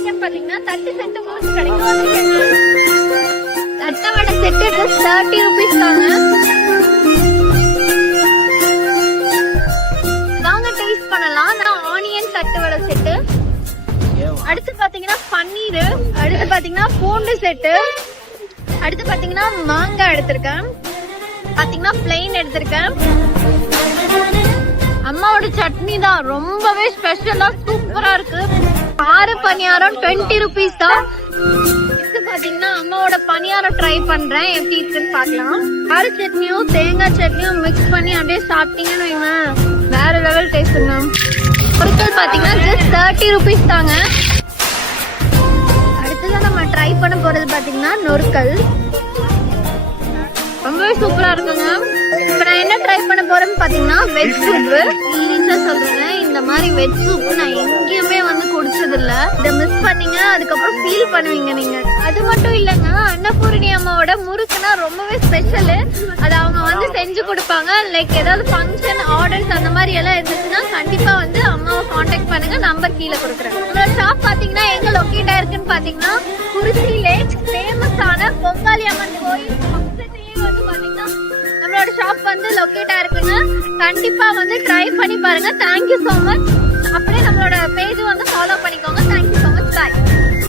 வந்திருக்கேன்னு பாத்தீங்கன்னா தட்டு செட்டு முறுக்கு கிடைக்கும். தட்டை வடை செட்டு 30 rupees தாங்க. வாங்க டேஸ்ட் பண்ணலாம். நான் ஆனியன் தட்டு வடை செட்டு, அடுத்து பாத்தீங்கன்னா பன்னீர், அடுத்து பாத்தீங்கன்னா பூண்டு செட்டு, அடுத்து பாத்தீங்கன்னா மாங்காய் எடுத்திருக்கேன், பாத்தீங்கன்னா பிளெயின் எடுத்திருக்கேன். அம்மாவோட சட்னி தான் ரொம்பவே ஸ்பெஷலா சூப்பரா இருக்கு. 6 பணியாரம் 20 rupees தான். இது பாத்தீங்கன்னா அம்மாவோட பணியாரம் ட்ரை பண்றேன், எப்படி இருக்குன்னு பாக்கலாம். கார சட்னியும் தேங்காய் சட்னியும் மிக்ஸ் பண்ணி அப்படியே சாப்பிட்டீங்கன்னு வைங்க, வேற லெவல் டேஸ்ட்டுங்க. பொருட்கள் பாத்தீங்கன்னா ஜஸ்ட் 30 rupees தாங்க. அடுத்ததான் நம்ம ட்ரை பண்ண போறது பாத்தீங்கன்னா நொறுக்கல், ரொம்பவே சூப்பரா இருக்குங்க. இப்ப நான் என்ன ட்ரை பண்ண போறேன்னு பாத்தீங்கன்னா வெஜ் சூப். சீரியஸா சொல்றேன், இந்த மாதிரி வெஜ் சூப் நான் எங்கேயுமே வந்து குடிச்சது இல்ல. இதை மிஸ் பண்ணீங்க அதுக்கப்புறம் ஃபீல் பண்ணுவீங்க நீங்க. அது மட்டும் இல்லங்க, அன்னபூரணி அம்மாவோட முறுக்குனா ரொம்பவே ஸ்பெஷல். அது அவங்க வந்து செஞ்சு கொடுப்பாங்க. லைக் ஏதாவது ஃபங்க்ஷன் ஆர்டர்ஸ் அந்த மாதிரி எல்லாம் இருந்துச்சுன்னா கண்டிப்பா வந்து அம்மாவை கான்டாக்ட் பண்ணுங்க, நம்பர் கீழே கொடுக்குறேன். உங்களோட ஷாப் பாத்தீங்கன்னா எங்க லொக்கேட் ஆயிருக்குன்னு பாத்தீங்கன்னா குறிச்சியிலே ஃபேமஸான பொங்காளி அம்மன் கோயில் வந்து பாத்தீங்கன்னா நம்மளோட ஷாப் வந்து லொக்கேட் ஆயிருக்குங்க. கண்டிப்பா வந்து ட்ரை பண்ணி பாருங்க. Thank you so much. அப்படியே நம்மளோட பேஜ் வந்து ஃபாலோ பண்ணிக்கோங்க. தேங்க்யூ.